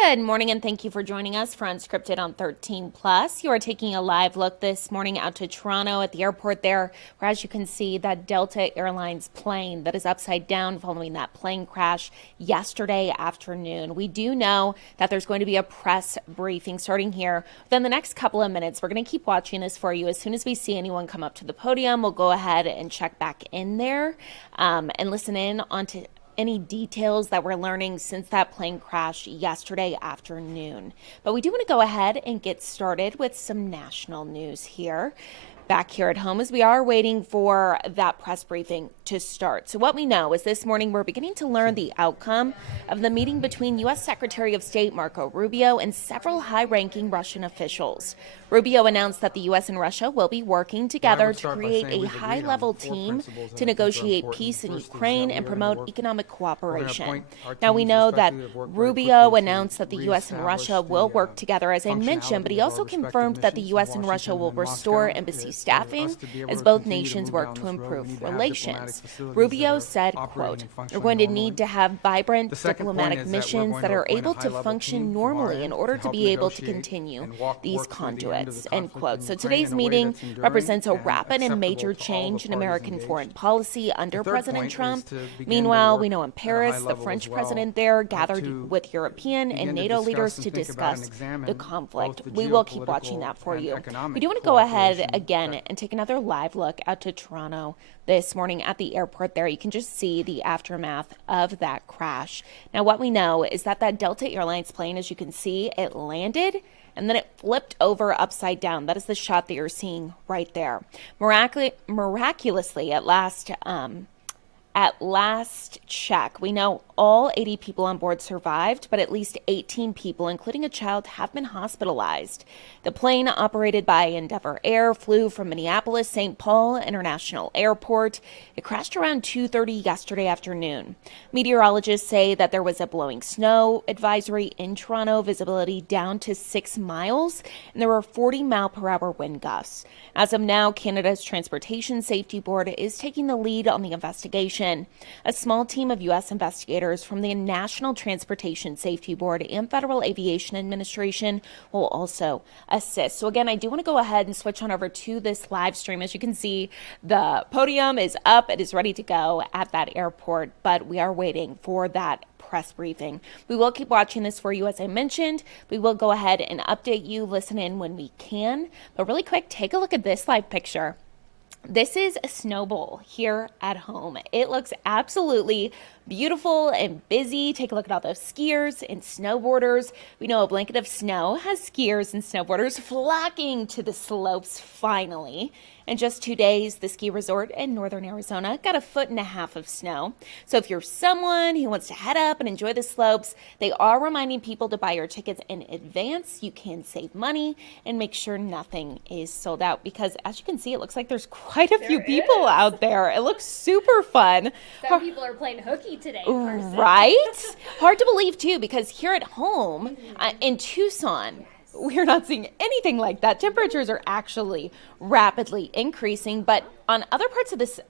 Good morning and thank you for joining us for Unscripted on 13 Plus. You are taking a live look this morning out to Toronto at the airport there, where as you can see that Delta Airlines plane that is upside down following that plane crash yesterday afternoon. We do know that there's going to be a press briefing starting here within the next couple of minutes. We're going to keep watching this for you. As soon as we see anyone come up to the podium, we'll go ahead and check back in there and listen in onto any details that we're learning since that plane crash yesterday afternoon. But we do want to go ahead and get started with some national news here. Back here at home as we are waiting for that press briefing to start. So what we know is this morning we're beginning to learn the outcome of the meeting between U.S. Secretary of State Marco Rubio and several high-ranking Russian officials. Rubio announced that the U.S. and Russia will be working together to create a high-level team to negotiate peace in Ukraine and promote economic cooperation. Now we know that Rubio announced that the U.S. and Russia will work together, as I mentioned, but he also confirmed that the U.S. and Russia will restore embassy staffing as both nations work to improve relations. Rubio said, quote, "We're going to need to have vibrant diplomatic missions that are able to function normally in order to be able to continue these conduits," end quote. So today's meeting represents a rapid and major change in American foreign policy under President Trump. Meanwhile, we know in Paris, the French president there gathered with European and NATO leaders to discuss the conflict. We will keep watching that for you. We do want to go ahead again and take another live look out to Toronto this morning at the airport there. You can just see the aftermath of that crash. Now, what we know is that Delta Airlines plane, as you can see, it landed and then it flipped over upside down. That is the shot that you're seeing right there. Miraculously, at last check, we know all 80 people on board survived, but at least 18 people, including a child, have been hospitalized. The plane, operated by Endeavor Air, flew from Minneapolis St. Paul International Airport. It crashed around 2:30 yesterday afternoon. Meteorologists say that there was a blowing snow advisory in Toronto, visibility down to 6 miles, and there were 40-mile-per-hour wind gusts. As of now, Canada's Transportation Safety Board is taking the lead on the investigation. A small team of U.S. investigators from the National Transportation Safety Board and Federal Aviation Administration will also assist. So again, I do want to go ahead and switch on over to this live stream. As you can see, the podium is up. It is ready to go at that airport, but we are waiting for that press briefing. We will keep watching this for you, as I mentioned. We will go ahead and update you, listen in when we can. But really quick, take a look at this live picture. This is a snow bowl here at home. It looks absolutely beautiful and busy. Take a look at all those skiers and snowboarders. We know a blanket of snow has skiers and snowboarders flocking to the slopes finally. In just 2 days, the ski resort in northern Arizona got 1.5 feet of snow. So if you're someone who wants to head up and enjoy the slopes, they are reminding people to buy your tickets in advance. You can save money and make sure nothing is sold out, because as you can see, it looks like there's quite a few people out there. It looks super fun. Some people are playing hooky today, Carson. Right? Hard to believe, too, because here at home in Tucson, we're not seeing anything like that. Temperatures are actually rapidly increasing, but on other parts of this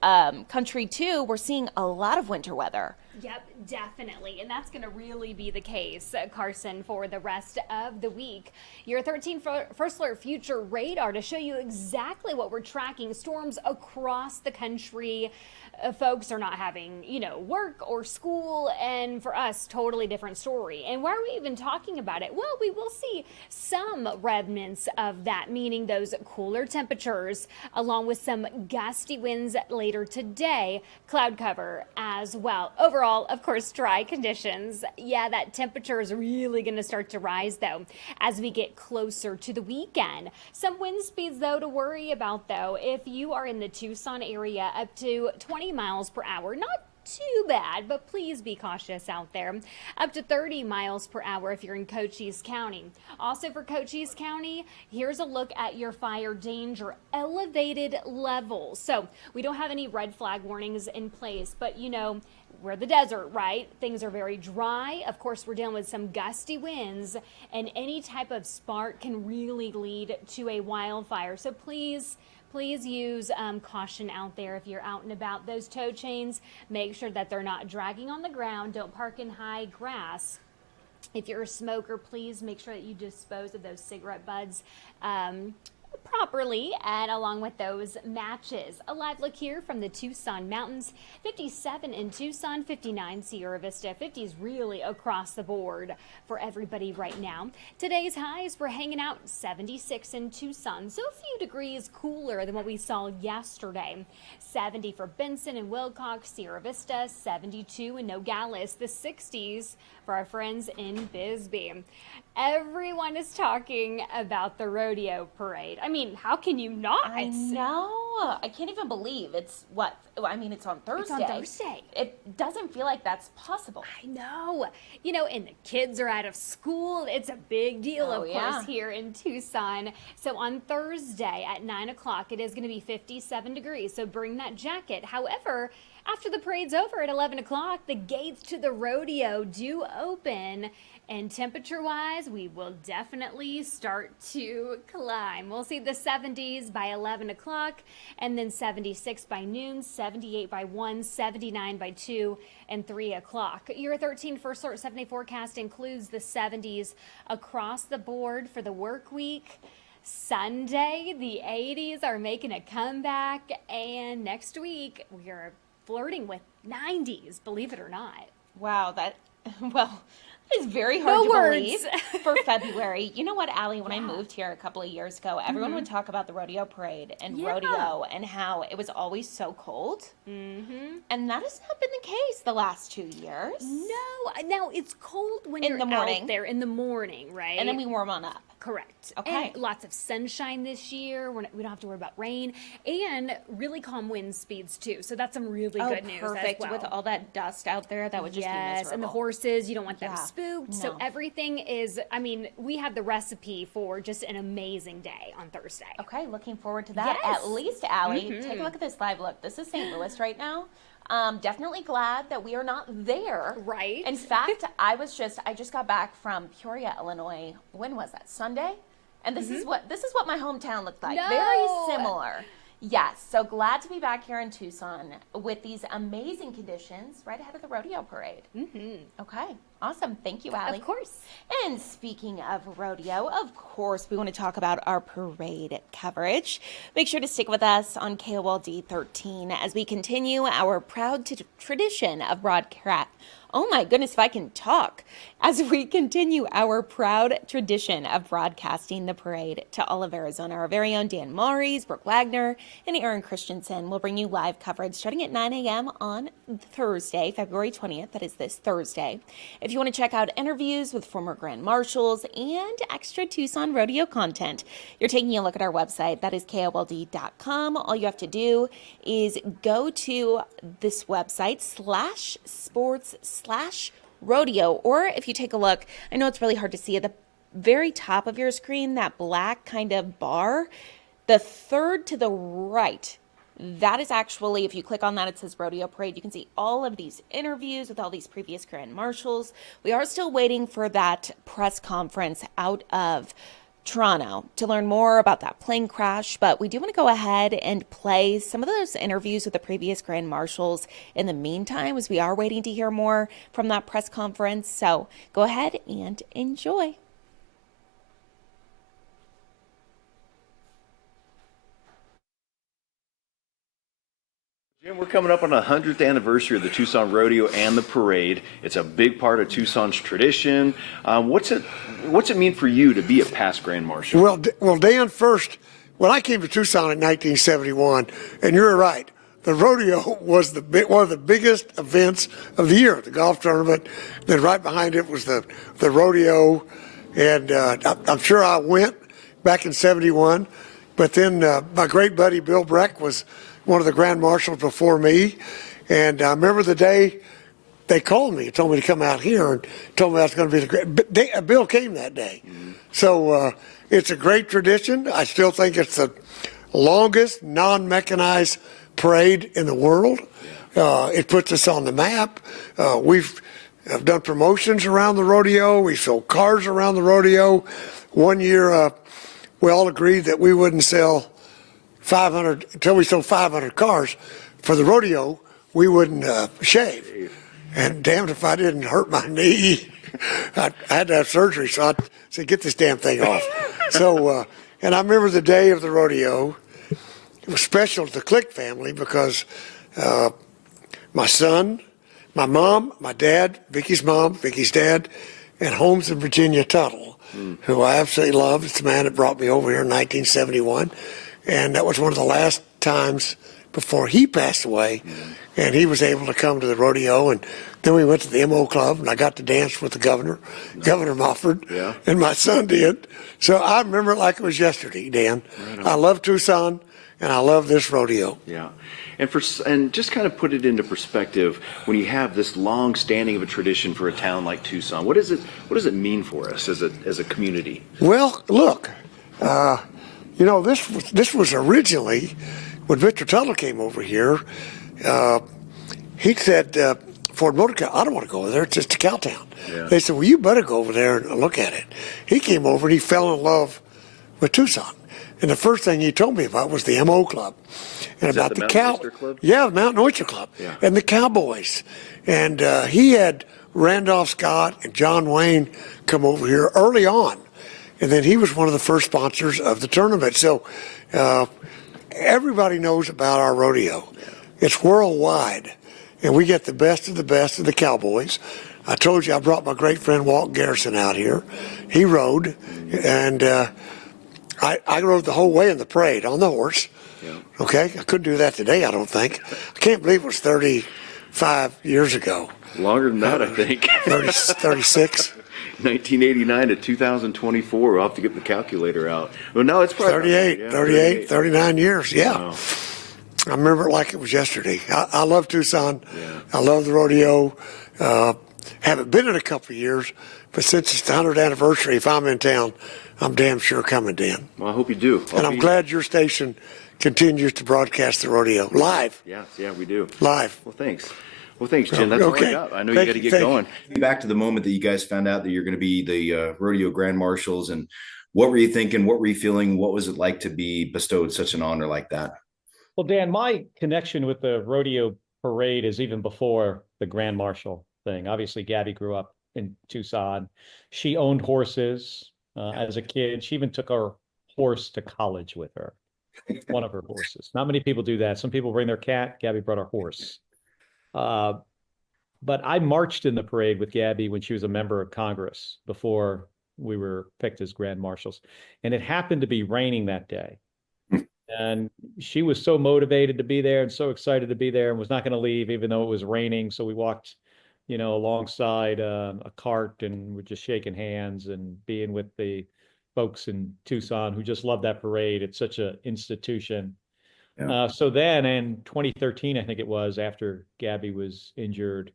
country, too, we're seeing a lot of winter weather. Yep, definitely. And that's going to really be the case, Carson, for the rest of the week. Your 13 First Alert Future radar to show you exactly what we're tracking. Storms across the country. Folks are not having, work or school, and for us, totally different story. And why are we even talking about it? Well, we will see some remnants of that, meaning those cooler temperatures, along with some gusty winds later today, cloud cover as well. Overall, of course, dry conditions. Yeah, that temperature is really going to start to rise, though, as we get closer to the weekend. Some wind speeds, though, to worry about, though. If you are in the Tucson area, up to 20 miles per hour, not too bad, but please be cautious out there. Up to 30 miles per hour if you're in Cochise County. Also for Cochise County, here's a look at your fire danger elevated levels. So we don't have any red flag warnings in place, but we're the desert, right? Things are very dry. Of course, we're dealing with some gusty winds, and any type of spark can really lead to a wildfire. So please use caution out there if you're out and about. Those tow chains, make sure that they're not dragging on the ground. Don't park in high grass. If you're a smoker, please make sure that you dispose of those cigarette butts properly, and along with those matches. A live look here from the Tucson Mountains. 57 in Tucson, 59 Sierra Vista, 50s really across the board for everybody right now. Today's highs, we're hanging out 76 in Tucson, so a few degrees cooler than what we saw yesterday. 70 for Benson and Wilcox, Sierra Vista, 72 in Nogales, the 60s for our friends in Bisbee. Everyone is talking about the rodeo parade. I mean, how can you not? I know. I can't even believe it's what? I mean, it's on Thursday. It's on Thursday. It doesn't feel like that's possible. I know. You know, and the kids are out of school. It's a big deal, of course, here in Tucson. So on Thursday at 9 o'clock, it is going to be 57 degrees. So bring that jacket. However, after the parade's over at 11 o'clock, the gates to the rodeo do open. And temperature-wise, we will definitely start to climb. We'll see the 70s by 11 o'clock, and then 76 by noon, 78 by 1, 79 by 2, and 3 o'clock. Your 13 first alert 7-day forecast includes the 70s across the board for the work week. Sunday, the 80s are making a comeback, and next week, we are flirting with 90s, believe it or not. Wow, well, it's very hard to believe for February. You know what, Allie, when I moved here a couple of years ago, everyone would talk about the rodeo parade and rodeo and how it was always so cold. And that has not been the case the last 2 years. No, now it's cold when In you're the morning. out there in the morning, right? And then we warm on up. Correct. Okay. And lots of sunshine this year. We don't have to worry about rain, and really calm wind speeds too. So that's some really good news Perfect. as well. With all that dust out there, that would just be miserable. And the horses, you don't want them Yeah. spooked. So No. everything is, I mean, we have the recipe for just an amazing day on Thursday. Okay, looking forward to that. Yes. At least, Allie, take a look at this live look. This is St. Louis right now. Definitely glad that we are not there. Right. In fact, I just got back from Peoria, Illinois. When was that? Sunday? And this is what my hometown looked like. No. Very similar. Yes, so glad to be back here in Tucson with these amazing conditions right ahead of the rodeo parade. Okay, awesome. Thank you, Allie. Of course. And speaking of rodeo, of course, we want to talk about our parade coverage. Make sure to stick with us on KOLD 13 as we continue our proud tradition of broadcast. Oh my goodness, if I can talk. As we continue our proud tradition of broadcasting the parade to all of Arizona, our very own Dan Maurice, Brooke Wagner, and Aaron Christensen will bring you live coverage starting at 9 a.m. on Thursday, February 20th. That is this Thursday. If you want to check out interviews with former Grand Marshals and extra Tucson rodeo content, you're taking a look at our website. That is KOLD.com. All you have to do is go to this website, /sports/rodeo, or if you take a look, I know it's really hard to see at the very top of your screen, that black kind of bar, the third to the right, that is actually, if you click on that, it says Rodeo Parade. You can see all of these interviews with all these previous Grand Marshals. We are still waiting for that press conference out of Toronto to learn more about that plane crash, but we do want to go ahead and play some of those interviews with the previous Grand Marshals in the meantime, as we are waiting to hear more from that press conference. So go ahead and enjoy. Jim, we're coming up on the 100th anniversary of the Tucson Rodeo and the parade. It's a big part of Tucson's tradition. What's it mean for you to be a past Grand Marshal? Well, Dan, first, when I came to Tucson in 1971, and you're right, the rodeo was one of the biggest events of the year, the golf tournament. Then right behind it was the rodeo, and I'm sure I went back in '71. But then my great buddy Bill Breck was one of the Grand Marshals before me, and I remember the day they called me and told me to come out here and told me I was going to be the great. Bill came that day. So it's a great tradition. I still think it's the longest non-mechanized parade in the world. It puts us on the map. We've done promotions around the rodeo. We sold cars around the rodeo. One year, we all agreed that we wouldn't sell 500 until we sold 500 cars for the rodeo. We wouldn't shave, and damned if I didn't hurt my knee. I had to have surgery, so I said, get this damn thing off. So, and I remember the day of the rodeo. It was special to the Click family because my son, my mom, my dad, Vicky's mom, Vicky's dad, and Holmes and Virginia Tuttle, who I absolutely love. It's the man that brought me over here in 1971. And that was one of the last times before he passed away. And he was able to come to the rodeo. And then we went to the MO Club, and I got to dance with the governor, Governor Mofford, Yeah. and my son did. So I remember it like it was yesterday, Dan. I love Tucson, and I love this rodeo. Yeah. And just kind of put it into perspective, when you have this long standing of a tradition for a town like Tucson, what does it mean for us as a community? Well, look, this was originally when Victor Tuttle came over here. He said, Ford Motor Company, I don't want to go over there. It's just a cow town. Yeah. They said, well, you better go over there and look at it. He came over and he fell in love with Tucson. And the first thing he told me about was the MO Club. And Is that about the the Mountain cow. Oyster Club? Yeah, the Mountain Oyster Club. Yeah. And the Cowboys. And he had Randolph Scott and John Wayne come over here early on. And then he was one of the first sponsors of the tournament. So everybody knows about our rodeo. It's worldwide. And we get the best of the Cowboys. I told you I brought my great friend Walt Garrison out here. He rode. And I rode the whole way in the parade on the horse. Yeah. Okay? I couldn't do that today, I don't think. I can't believe it was 35 years ago. Longer than that, I think. 36. 1989 to 2024. We'll have to get the calculator out. Well, no, it's probably 39 years. Yeah. Wow. I remember it like it was yesterday. I love Tucson. Yeah. I love the rodeo. Haven't been in a couple of years, but since it's the 100th anniversary, if I'm in town, I'm damn sure coming, Dan. Well, I hope you do. And I'm glad your station continues to broadcast the rodeo live. Yeah, we do. Live. Well, thanks. Jen. That's all I Okay. got. I know Thank you got to you. get Thank going. Back to the moment that you guys found out that you're going to be the rodeo grand marshals, and what were you thinking? What were you feeling? What was it like to be bestowed such an honor like that? Well, Dan, my connection with the rodeo parade is even before the grand marshal thing. Obviously, Gabby grew up in Tucson. She owned horses as a kid. She even took our horse to college with her, one of her horses. Not many people do that. Some people bring their cat. Gabby brought her horse. But I marched in the parade with Gabby when she was a member of Congress before we were picked as grand marshals. And it happened to be raining that day. And she was so motivated to be there and so excited to be there and was not going to leave, even though it was raining. So we walked, alongside a cart, and we're just shaking hands and being with the folks in Tucson who just love that parade. It's such an institution. Yeah. So then in 2013, I think it was, after Gabby was injured,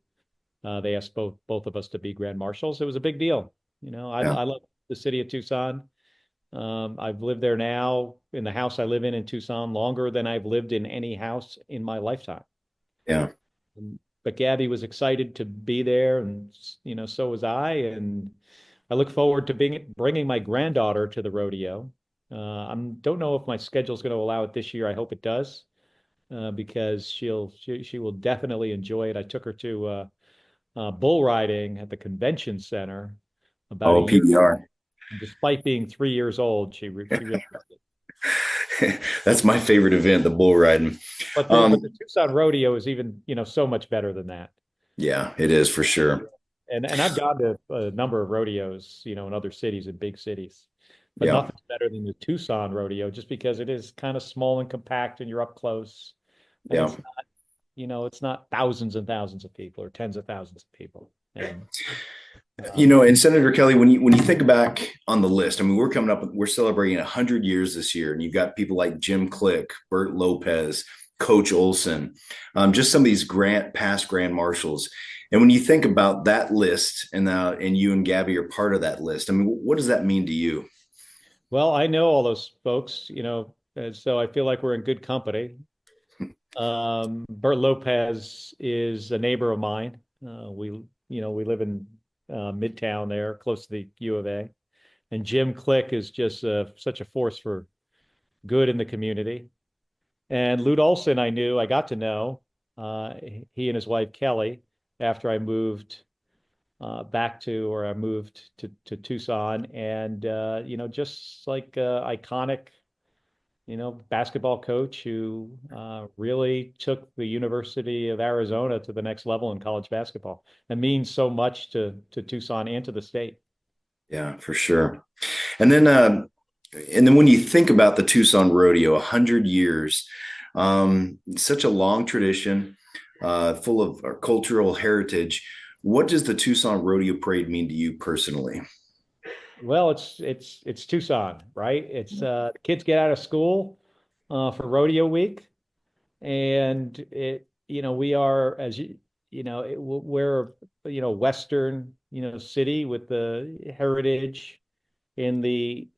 they asked both of us to be grand marshals. It was a big deal. I love the city of Tucson. I've lived there now in the house I live in Tucson longer than I've lived in any house in my lifetime. Yeah. But Gabby was excited to be there, and so was I. And I look forward to bringing my granddaughter to the rodeo. I don't know if my schedule is going to allow it this year. I hope it does, because she will definitely enjoy it. I took her to bull riding at the convention center about a year PBR. ago. Despite being 3 years old, she really loved it. That's my favorite event, the bull riding. But the Tucson rodeo is even, so much better than that. Yeah, it is for sure. And I've gone to a number of rodeos, in other cities and big cities, but Yeah. nothing's better than the Tucson rodeo, just because it is kind of small and compact and you're up close. And Yeah. it's not, it's not thousands and thousands of people or tens of thousands of people. And And Senator Kelly, when you think back on the list, I mean, we're celebrating 100 years this year, and you've got people like Jim Click, Bert Lopez, Coach Olson, just some of these past grand marshals. And when you think about that list, and you and Gabby are part of that list, I mean, what does that mean to you? well, I know all those folks, and so I feel like we're in good company. Bert Lopez is a neighbor of mine. We live in Midtown there, close to the U of A. And Jim Click is just such a force for good in the community. And Lute Olson, I got to know, he and his wife Kelly, after I moved back to, or I moved to Tucson, and just like iconic, basketball coach who really took the University of Arizona to the next level in college basketball. It means so much to Tucson and to the state. Yeah, for sure. And then when you think about the Tucson Rodeo, 100 years, such a long tradition, full of our cultural heritage. What does the Tucson Rodeo Parade mean to you personally? Well, it's Tucson, right? It's kids get out of school for rodeo week, and we are, as we're Western city with the heritage in the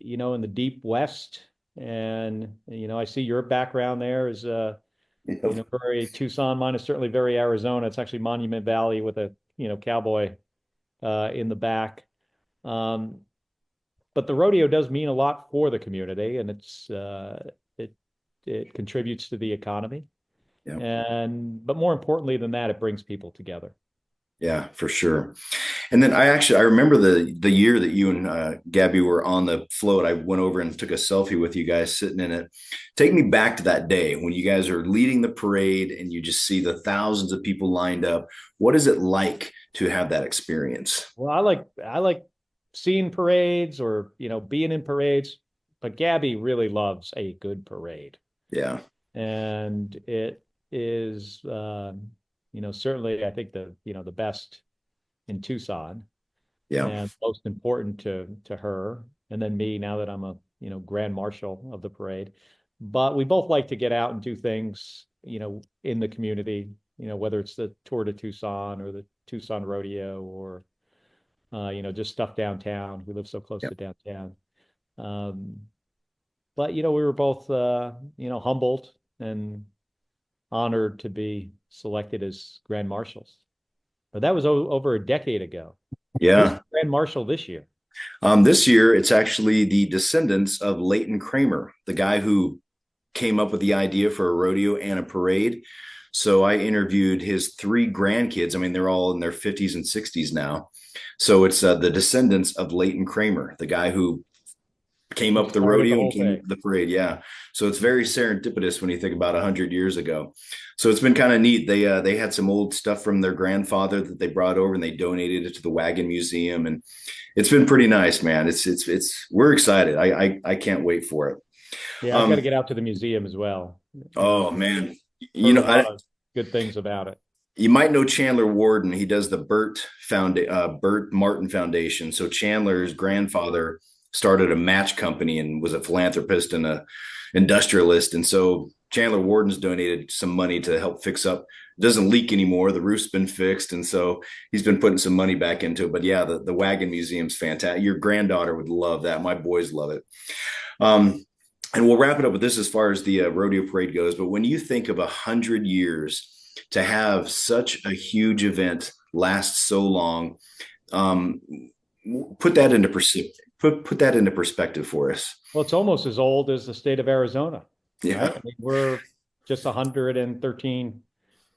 in the deep West, and I see your background there is very Tucson. Mine is certainly very Arizona. It's actually Monument Valley with a cowboy in the back. But the rodeo does mean a lot for the community, and it contributes to the economy. Yeah. But more importantly than that, it brings people together. Yeah, for sure. And then I remember the year that you and Gabby were on the float. I went over and took a selfie with you guys sitting in it. Take me back to that day when you guys are leading the parade and you just see the thousands of people lined up. What is it like to have that experience? Well, I like seeing parades or being in parades, but Gabby really loves a good parade. Yeah. And it is certainly I think the best in Tucson. Yeah. And most important to her, and then me now that I'm a grand marshal of the parade. But we both like to get out and do things in the community, whether it's the Tour de Tucson or the Tucson Rodeo or just stuff downtown. We live so close to downtown. But we were both humbled and honored to be selected as grand marshals. But that was over a decade ago. Yeah. Who's grand marshal this year? This year, it's actually the descendants of Leighton Kramer, the guy who came up with the idea for a rodeo and a parade. So I interviewed his 3 grandkids. I mean, they're all in their 50s and 60s now. So it's the descendants of Leighton Kramer, the guy who came up with the rodeo and came up with the parade. Yeah. So it's very serendipitous when you think about 100 years ago. So it's been kind of neat. They had some old stuff from their grandfather that they brought over and they donated it to the Wagon Museum. And it's been pretty nice, man. We're excited. I can't wait for it. Yeah. I've got to get out to the museum as well. Oh man. Good things about it. You might know Chandler Warden. He does the Burt Martin Foundation. So Chandler's grandfather started a match company and was a philanthropist and a industrialist. And so Chandler Warden's donated some money to help fix up. It doesn't leak anymore. The roof's been fixed. And so he's been putting some money back into it. But yeah, the Wagon Museum's fantastic. Your granddaughter would love that. My boys love it. And we'll wrap it up with this as far as the rodeo parade goes. But when you think of 100 years to have such a huge event last so long, put that into perspective for us. Well, it's almost as old as the state of Arizona. Yeah. Right? I mean, we're just 113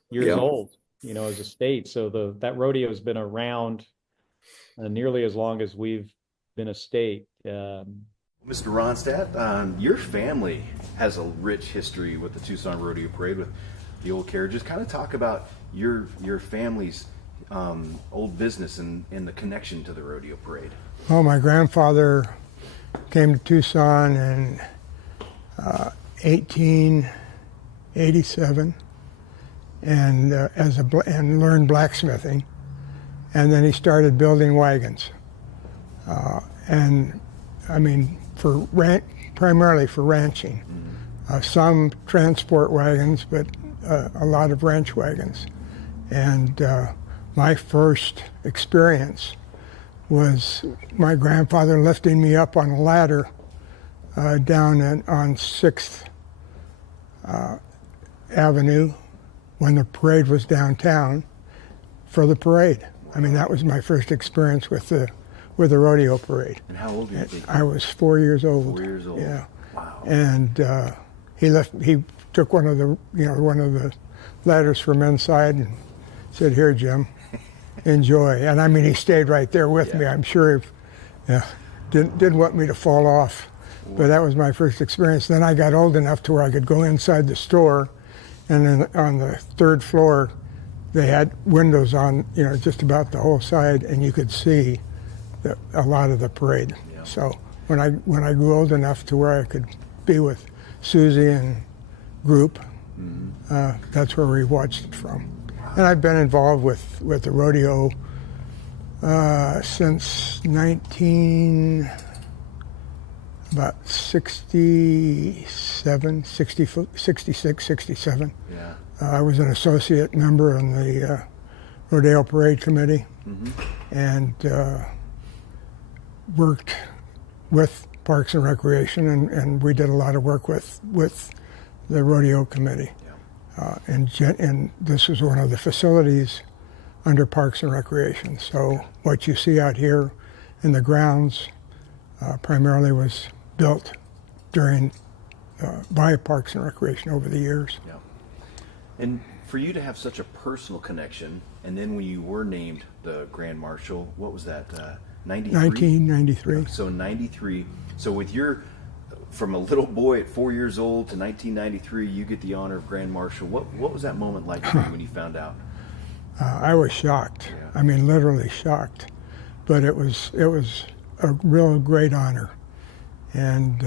years old, as a state. So that rodeo has been around nearly as long as we've been a state. Mr. Ronstadt, your family has a rich history with the Tucson Rodeo Parade with the old carriages. Kind of talk about your family's old business and the connection to the rodeo parade. Well, my grandfather came to Tucson in 1887 and and learned blacksmithing, and then he started building wagons. And I mean, primarily for ranching. Some transport wagons, but a lot of ranch wagons. And my first experience was my grandfather lifting me up on a ladder down on 6th Avenue when the parade was downtown for the parade. I mean, that was my first experience with the rodeo parade. And how old were you? I was 4 years old. 4 years old. Yeah. Wow. And he took one of the ladders from inside and said, "Here, Jim." enjoy. And I mean, he stayed right there with me. I'm sure he didn't want me to fall off. But that was my first experience. Then I got old enough to where I could go inside the store, and then on the third floor, they had windows on, just about the whole side, and you could see a lot of the parade. Yeah. So when I grew old enough to where I could be with Susie and group, that's where we watched it from. And I've been involved with the rodeo since about 67, 66, 67. Yeah. I was an associate member on the Rodeo Parade Committee and worked with Parks and Recreation, and we did a lot of work with the Rodeo Committee. And this was one of the facilities under Parks and Recreation. So what you see out here in the grounds primarily was built by Parks and Recreation over the years. Yeah. And for you to have such a personal connection, and then when you were named the Grand Marshal, what was that, 93? 1993. So 93. So with from a little boy at 4 years old to 1993, you get the honor of Grand Marshal. What was that moment like for you when you found out? I was shocked. Yeah. I mean, literally shocked. But it was a real great honor. And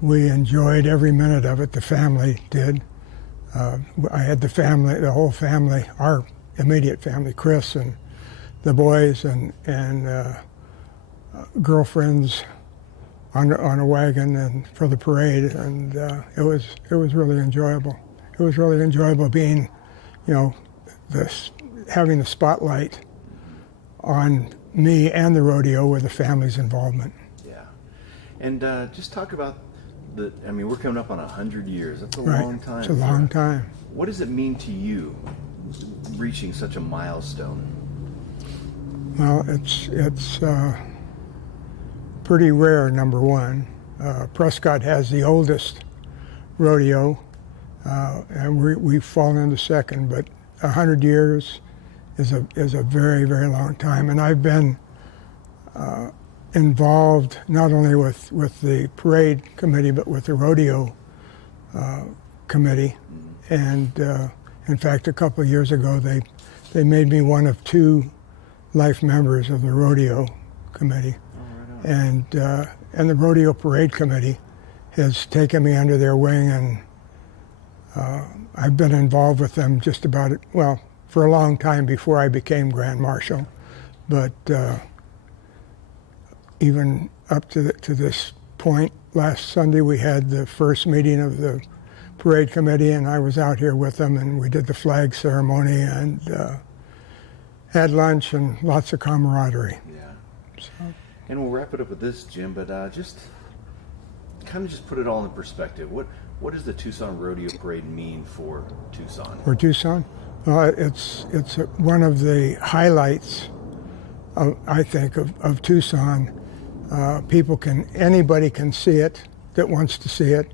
we enjoyed every minute of it. The family did. I had the whole family, our immediate family, Chris and the boys and girlfriends on a wagon and for the parade, and it was really enjoyable. It was really enjoyable being, having the spotlight on me and the rodeo with the family's involvement. Yeah. And just talk about we're coming up on 100 years. That's a Right. long time. It's a long time. What does it mean to you reaching such a milestone? Well, it's pretty rare, number one. Prescott has the oldest rodeo, and we fall into second, but 100 years is a very, very long time. And I've been involved not only with the parade committee, but with the rodeo committee. And in fact, a couple of years ago, they made me one of 2 life members of the rodeo committee. And the rodeo parade committee has taken me under their wing, and I've been involved with them just about for a long time before I became Grand Marshal. But even up to this point, last Sunday we had the first meeting of the parade committee, and I was out here with them, and we did the flag ceremony and had lunch and lots of camaraderie. Yeah. So. And we'll wrap it up with this, Jim, but just put it all in perspective. What does the Tucson Rodeo Parade mean for Tucson? For Tucson? Well, it's one of the highlights, I think, of Tucson. Anybody can see it that wants to see it.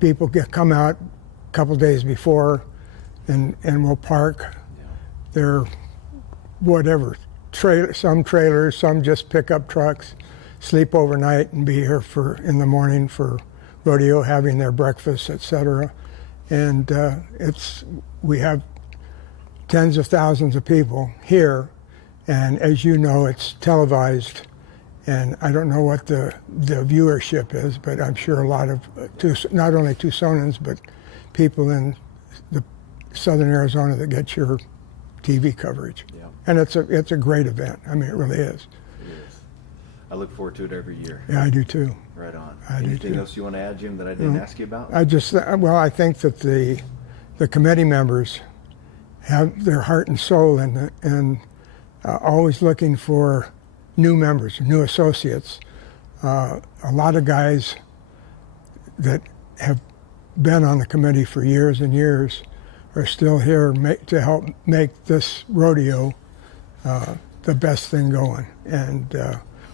People come out a couple days before and will park their whatever, some trailers, some just pickup trucks, sleep overnight and be here in the morning for rodeo, having their breakfast, etc. And we have tens of thousands of people here, and as you know, it's televised. And I don't know what the viewership is, but I'm sure a lot of, not only Tucsonans, but people in the southern Arizona that get your TV coverage. Yeah. And it's a great event. I mean, it really is. It is. I look forward to it every year. Yeah, I do too. Right on. I do Anything too. else you want to add, Jim, that I didn't ask you about? I think that the committee members have their heart and soul and always looking for new members, new associates. A lot of guys that have been on the committee for years and years are still here to help make this rodeo the best thing going. And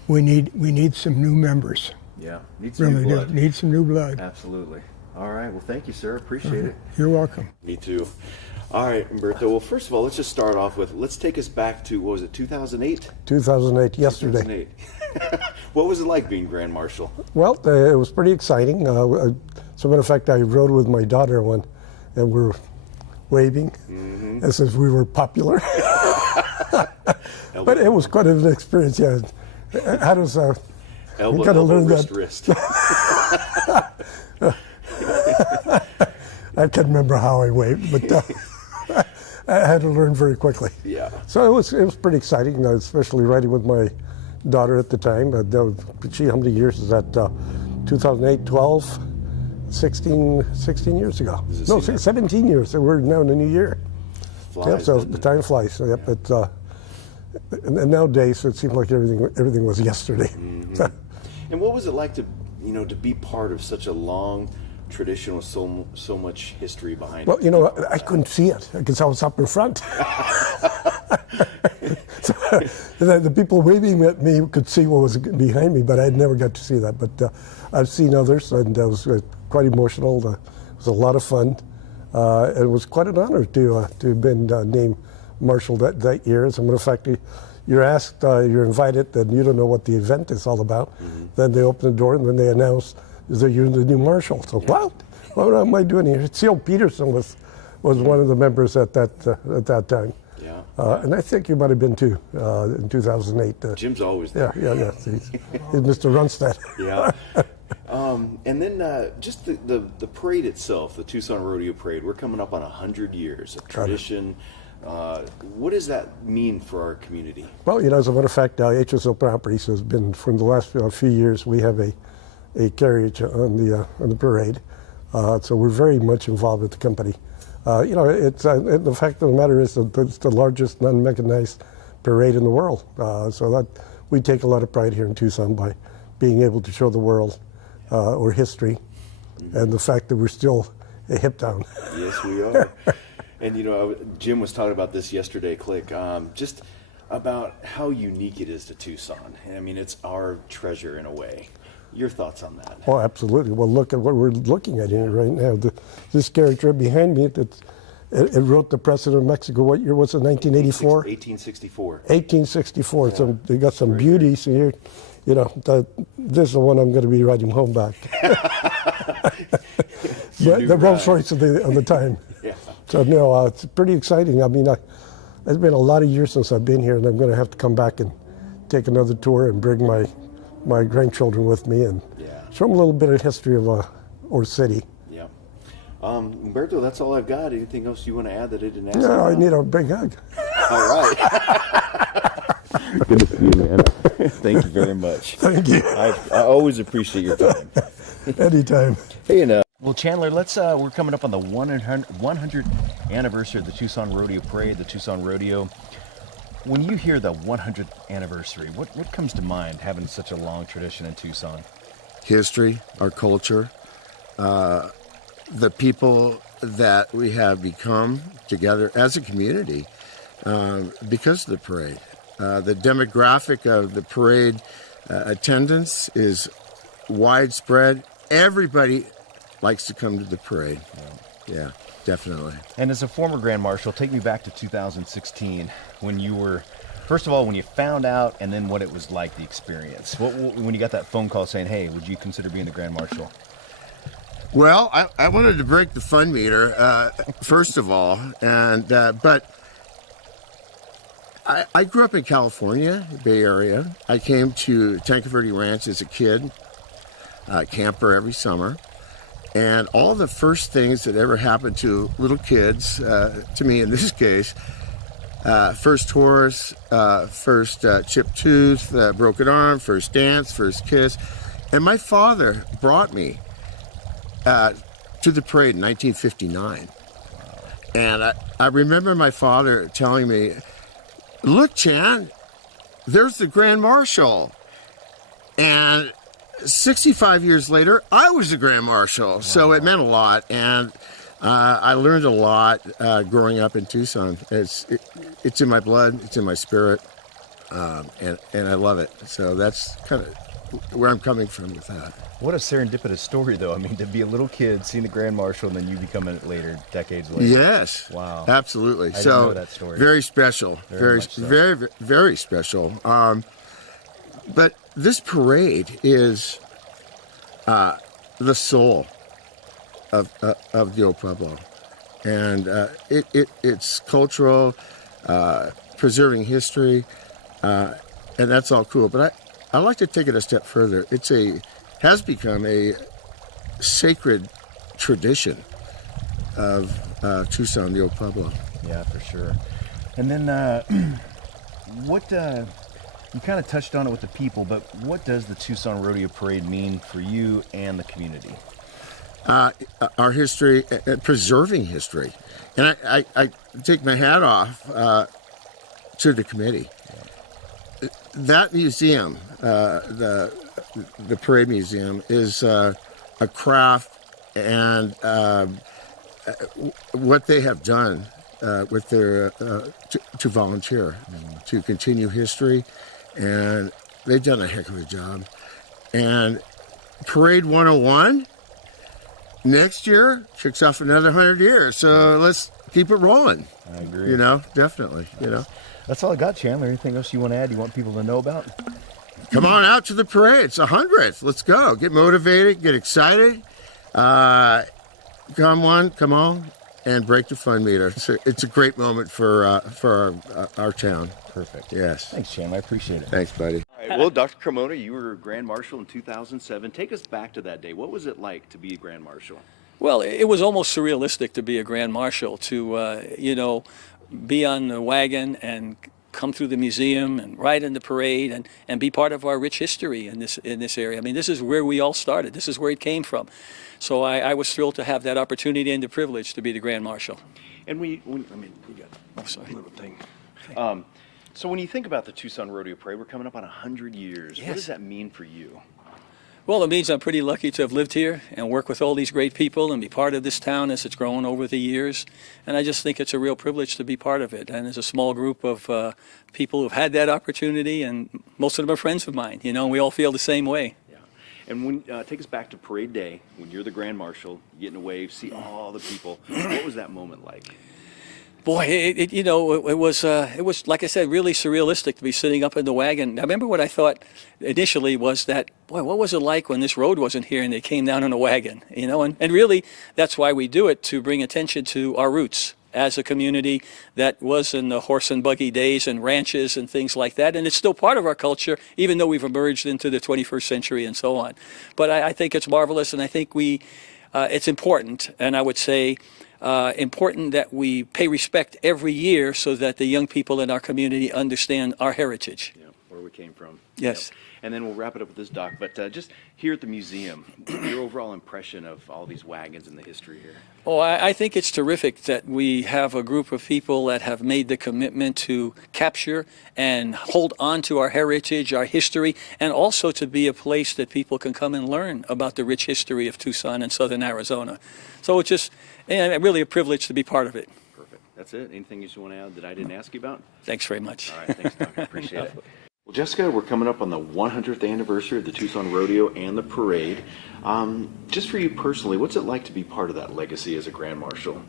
we need some new members. Yeah, need some new Really blood. do. Need some new blood. Absolutely. All right. Well, thank you, sir. Appreciate it. You're welcome. Me too. All right, Humberto. Well, first of all, let's just start off with, let's take us back to, what was it, 2008? 2008, yesterday. 2008. What was it like being Grand Marshal? Well, it was pretty exciting. As a matter of fact, I rode with my daughter one, and we're waving as if we were popular. But it was quite an experience, yeah. How does Elbow, gotta elbow, learn wrist, that. wrist. I can't remember how I waved, but I had to learn very quickly. Yeah. So it was pretty exciting, especially riding with my daughter at the time. Gee, how many years is that? 2008, 12, 16 years ago. No, 17 years. So we're now in the new year. Flies, Yep, so doesn't the it? time flies. So, yep, and nowadays it seems like everything was yesterday. And what was it like to, to be part of such a long tradition with so much history behind Well, it? I couldn't see it because I was up in front. So, the people waving at me could see what was behind me, but I never got to see that. But I've seen others, and it was quite emotional. It was a lot of fun. It was quite an honor to have been named Marshal that year. As a matter of fact, you're asked, you're invited, and you don't know what the event is all about. Then they open the door, and then they announce that you're the new Marshal. So, what am I doing here? C.L. Peterson was one of the members at that time. Yeah. And I think you might have been too in 2008. Jim's always there. Yeah. He's Mr. Runstead. Yeah. And then just the parade itself, the Tucson Rodeo Parade, we're coming up on 100 years of tradition. What does that mean for our community? Well, as a matter of fact, HSL Properties has been, from the last few years, we have a carriage on the parade. So we're very much involved with the company. It's the fact of the matter is that it's the largest non-mechanized parade in the world. So that we take a lot of pride here in Tucson by being able to show the world our history and the fact that we're still a hip town. Yes, we are. And Jim was talking about this yesterday, Click, just about how unique it is to Tucson. I mean, it's our treasure in a way. Your thoughts on that? Oh, absolutely. Well, look at what we're looking at here right now. This character right behind me, it wrote the President of Mexico. What year was it? 1984? 1864. 1864. Yeah. So they got some beauties here. This is the one I'm going to be riding home back. the Rolls Royce of the time. Yeah. So no, it's pretty exciting. I mean, it's been a lot of years since I've been here, and I'm going to have to come back and take another tour and bring my grandchildren with me and show them a little bit of history of our city. Yeah. Humberto, that's all I've got. Anything else you want to add that I didn't ask? No, I need a big hug. All right. Good to see you, man. Thank you very much. Thank you. I always appreciate your time. Anytime. Hey, well, Chandler, we're coming up on the 100th anniversary of the Tucson Rodeo Parade, the Tucson Rodeo. When you hear the 100th anniversary, what comes to mind having such a long tradition in Tucson? History, our culture, the people that we have become together as a community because of the parade. The demographic of the parade attendance is widespread. Everybody likes to come to the parade. Yeah, definitely. And as a former Grand Marshal, take me back to 2016 when you were, first of all, when you found out, and then what it was like, the experience. When you got that phone call saying, hey, would you consider being the Grand Marshal? Well, I wanted to break the fun meter, first of all, but I grew up in California, Bay Area. I came to Tanque Verde Ranch as a kid, camper every summer. And all the first things that ever happened to little kids, to me in this case, first horse, first chipped tooth, broken arm, first dance, first kiss. And my father brought me to the parade in 1959. And I remember my father telling me, look, Chan, there's the Grand Marshal. And 65 years later, I was the Grand Marshal. Wow. So it meant a lot. And I learned a lot growing up in Tucson. It's in my blood. It's in my spirit. And I love it. So that's kind of where I'm coming from with that. What a serendipitous story, though. I mean, to be a little kid, seeing the Grand Marshal, and then you becoming it later, decades later. Yes. Wow. Absolutely. I didn't So know that story. very special. Very much so. Very special. But this parade is the soul of the old Pueblo, and it's cultural, preserving history, and that's all cool. But I like to take it a step further. Has become a sacred tradition of Tucson, the old Pueblo. Yeah, for sure. And then what you kind of touched on it with the people, but what does the Tucson Rodeo Parade mean for you and the community? Our history, preserving history. And I take my hat off to the committee. That museum, the Parade Museum, is a craft, and what they have done with their to volunteer, to continue history, and they've done a heck of a job. And Parade 101 next year kicks off another 100 years, so let's keep it rolling. I agree. You know, definitely. You know, That's all I got, Chandler. Anything else you want to add? You want people to know about? come on out to the parade. It's 100th. Let's go. Get motivated. Get excited. Come on, and break the fun meter. It's a great moment for our town. Perfect. Yes. Thanks, Chandler. I appreciate it. Thanks, buddy. All right, well, Dr. Cremona, you were Grand Marshal in 2007. Take us back to that day. What was it like to be a Grand Marshal? Well, it was almost surrealistic to be a Grand Marshal, to, be on the wagon and come through the museum and ride in the parade and be part of our rich history in this area. I mean, this is where we all started. This is where it came from. So I was thrilled to have that opportunity and the privilege to be the Grand Marshal. And you got Oh, sorry. a little thing. So when you think about the Tucson Rodeo Parade, we're coming up on 100 years. What Yes. does that mean for you? Well, it means I'm pretty lucky to have lived here and work with all these great people and be part of this town as it's grown over the years. And I just think it's a real privilege to be part of it. And there's a small group of people who've had that opportunity, and most of them are friends of mine. You know, we all feel the same way. Yeah. And when take us back to Parade Day, when you're the Grand Marshal, you get in a wave, see all the people. What was that moment like? Boy, it was, like I said, really surrealistic to be sitting up in the wagon. I remember what I thought initially was that, boy, what was it like when this road wasn't here and they came down in a wagon, and really that's why we do it, to bring attention to our roots as a community that was in the horse and buggy days and ranches and things like that. And it's still part of our culture, even though we've emerged into the 21st century and so on. But I think it's marvelous, and I think it's important, and I would say, important that we pay respect every year so that the young people in our community understand our heritage. Yeah, where we came from. Yes. Yep. And then we'll wrap it up with this, Doc. But just here at the museum, your overall impression of all these wagons and the history here. Oh, I think it's terrific that we have a group of people that have made the commitment to capture and hold on to our heritage, our history, and also to be a place that people can come and learn about the rich history of Tucson and southern Arizona. So it's just really a privilege to be part of it. Perfect. That's it. Anything you just want to add that I didn't ask you about? Thanks very much. All right. Thanks, Doc. I appreciate it. Well, Jessica, we're coming up on the 100th anniversary of the Tucson Rodeo and the parade. Just for you personally, what's it like to be part of that legacy as a Grand Marshal?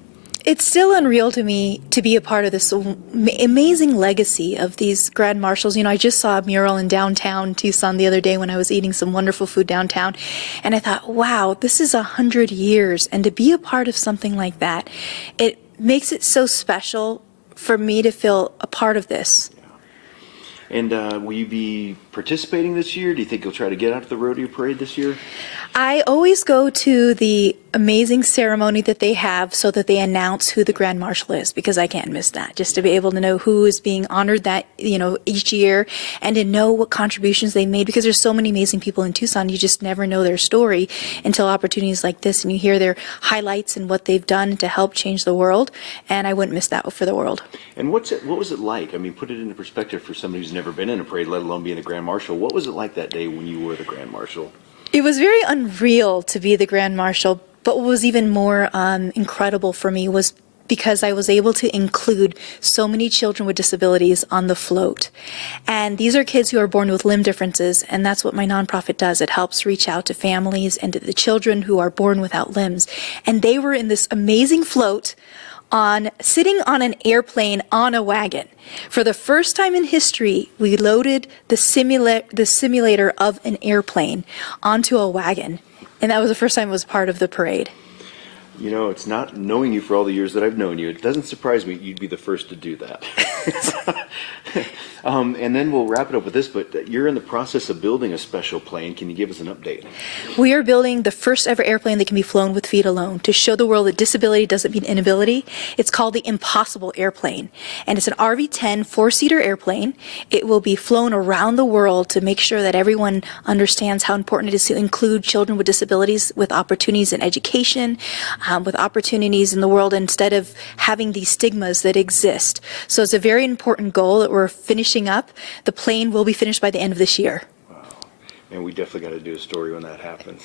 It's still unreal to me to be a part of this amazing legacy of these Grand Marshals. I just saw a mural in downtown Tucson the other day when I was eating some wonderful food downtown, and I thought, wow, this is 100 years, and to be a part of something like that, it makes it so special for me to feel a part of this. And will you be participating this year? Do you think you'll try to get out to the rodeo parade this year? I always go to the amazing ceremony that they have so that they announce who the Grand Marshal is, because I can't miss that. Just to be able to know who is being honored that, each year, and to know what contributions they made, because there's so many amazing people in Tucson. You just never know their story until opportunities like this, and you hear their highlights and what they've done to help change the world. And I wouldn't miss that for the world. And what was it like? I mean, put it into perspective for somebody who's never been in a parade, let alone being a Grand Marshal. What was it like that day when you were the Grand Marshal? It was very unreal to be the Grand Marshal, but what was even more incredible for me was because I was able to include so many children with disabilities on the float. And these are kids who are born with limb differences, and that's what my nonprofit does. It helps reach out to families and to the children who are born without limbs. And they were in this amazing float sitting on an airplane on a wagon. For the first time in history, we loaded the simulator of an airplane onto a wagon. And that was the first time it was part of the parade. You know, it's not knowing you for all the years that I've known you. It doesn't surprise me you'd be the first to do that. And then we'll wrap it up with this, but you're in the process of building a special plane. Can you give us an update? We are building the first ever airplane that can be flown with feet alone to show the world that disability doesn't mean inability. It's called the Impossible Airplane, and it's an RV-10 four-seater airplane. It will be flown around the world to make sure that everyone understands how important it is to include children with disabilities with opportunities in education, with opportunities in the world, instead of having these stigmas that exist. So it's a very important goal that we're finishing up. The plane will be finished by the end of this year. Wow. And we definitely got to do a story when that happens.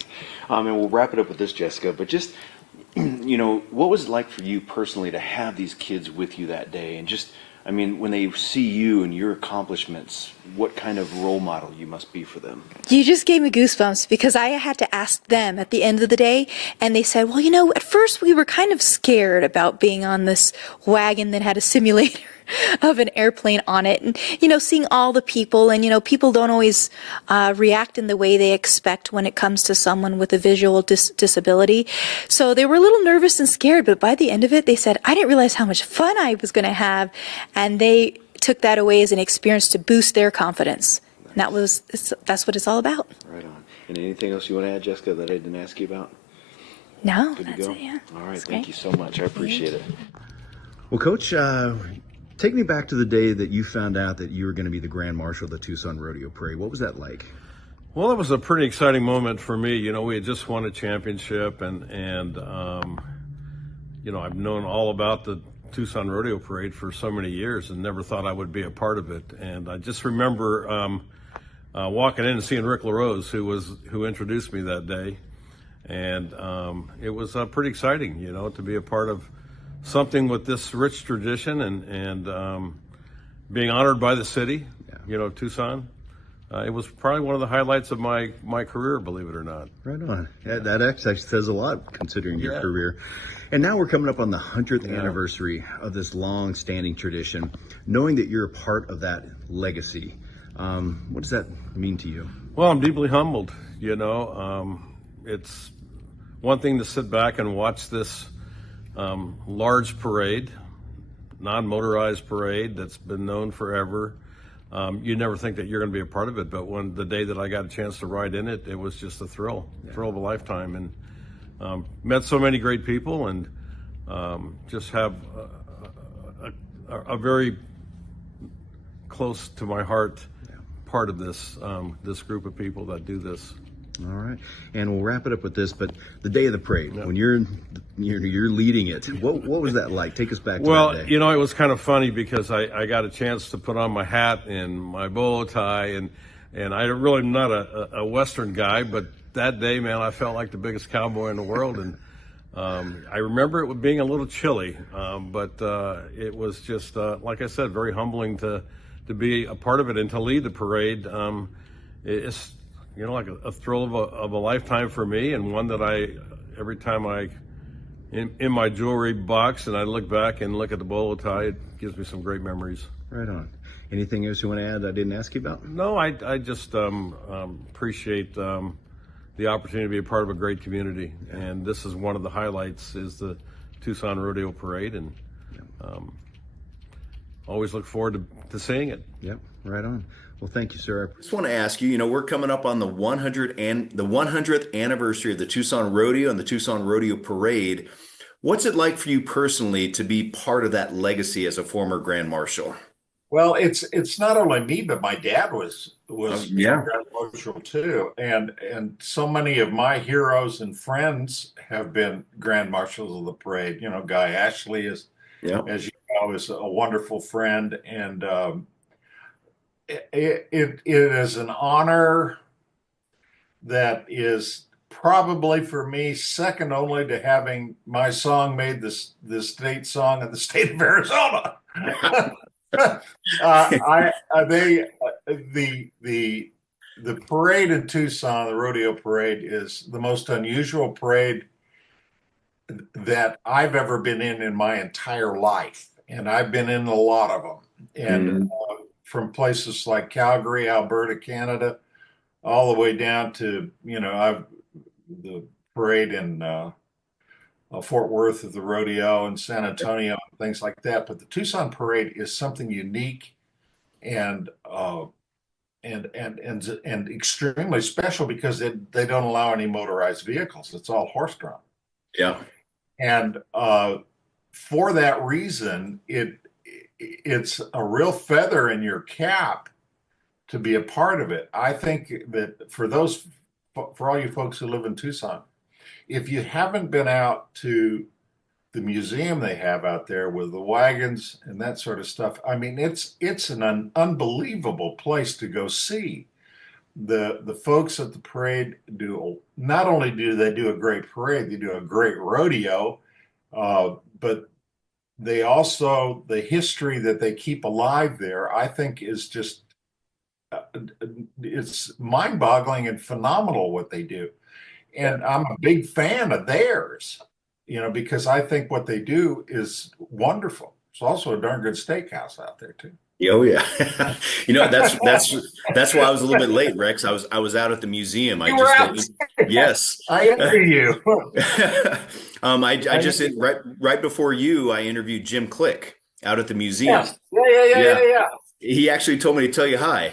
And we'll wrap it up with this, Jessica, but just, you know, what was it like for you personally to have these kids with you that day? And just, I mean, when they see you and your accomplishments, what kind of role model you must be for them? You just gave me goosebumps because I had to ask them at the end of the day, and they said, well, you know, at first we were kind of scared about being on this wagon that had a simulator of an airplane on it, and, you know, seeing all the people, and, you know, people don't always react in the way they expect when it comes to someone with a visual disability. So they were a little nervous and scared, but by the end of it, they said, I didn't realize how much fun I was going to have, and they took that away as an experience to boost their confidence. And that's what it's all about. Right on. And anything else you want to add, Jessica, that I didn't ask you about? No, Good to that's go? it, yeah. All right, That's thank great. you so much. I appreciate it. Well, Coach, take me back to the day that you found out that you were going to be the Grand Marshal of the Tucson Rodeo Parade. What was that like? Well, it was a pretty exciting moment for me. You know, we had just won a championship, and you know, I've known all about the Tucson Rodeo Parade for so many years and never thought I would be a part of it. And I just remember walking in and seeing Rick LaRose, who introduced me that day. And it was pretty exciting, you know, to be a part of something with this rich tradition and being honored by the city, you know, Tucson. It was probably one of the highlights of my career, believe it or not. Right on. That actually says a lot considering your career. And now we're coming up on the 100th anniversary of this long-standing tradition. Knowing that you're a part of that legacy, what does that mean to you? Well, I'm deeply humbled, you know. It's one thing to sit back and watch this large parade, non-motorized parade that's been known forever. You never think that you're going to be a part of it, but when the day that I got a chance to ride in it, it was just a thrill of a lifetime, and met so many great people, and just have a very close to my heart part of this this group of people that do this. All right, and we'll wrap it up with this. But the day of the parade, when you're leading it, what was that like? Take us back to that day. You know, it was kind of funny because I got a chance to put on my hat and my bolo tie, and I really am not a Western guy, but that day, man, I felt like the biggest cowboy in the world, and I remember it being a little chilly, but it was just like I said, very humbling to be a part of it and to lead the parade. It's, you know, like a thrill of a lifetime for me, and one that every time in my jewelry box and I look back and look at the bolo tie, it gives me some great memories. Right on. Anything else you want to add I didn't ask you about? No, I just appreciate the opportunity to be a part of a great community, and this is one of the highlights, is the Tucson Rodeo Parade, and always look forward to seeing it. Yep, right on. Well, thank you, sir. I just want to ask you, you know, we're coming up on the 100th anniversary of the Tucson Rodeo and the Tucson Rodeo Parade. What's it like for you personally to be part of that legacy as a former Grand Marshal? Well, it's not only me, but my dad was Grand Marshal too, and so many of my heroes and friends have been Grand Marshals of the parade. You know, Guy Ashley is, as you know, is a wonderful friend, and it is an honor that is probably for me second only to having my song made the state song of the state of Arizona. The parade in Tucson, the rodeo parade, is the most unusual parade that I've ever been in my entire life, and I've been in a lot of them, and from places like Calgary, Alberta, Canada, all the way down to the parade in Fort Worth of the rodeo and San Antonio and things like that. But the Tucson parade is something unique and extremely special because they don't allow any motorized vehicles. It's all horse-drawn. Yeah. And for that reason, it's a real feather in your cap to be a part of it. I think that for all you folks who live in Tucson, if you haven't been out to the museum they have out there with the wagons and that sort of stuff, I mean, it's an unbelievable place to go see. The folks at the parade not only do they do a great parade, they do a great rodeo, but they also, the history that they keep alive there, I think is just, it's mind-boggling and phenomenal what they do. And I'm a big fan of theirs, because I think what they do is wonderful. It's also a darn good steakhouse out there too. Oh yeah. That's why I was a little bit late, Rex. I was out at the museum. Yes. I envy you. I just right before you, I interviewed Jim Click out at the museum. Yeah. He actually told me to tell you hi.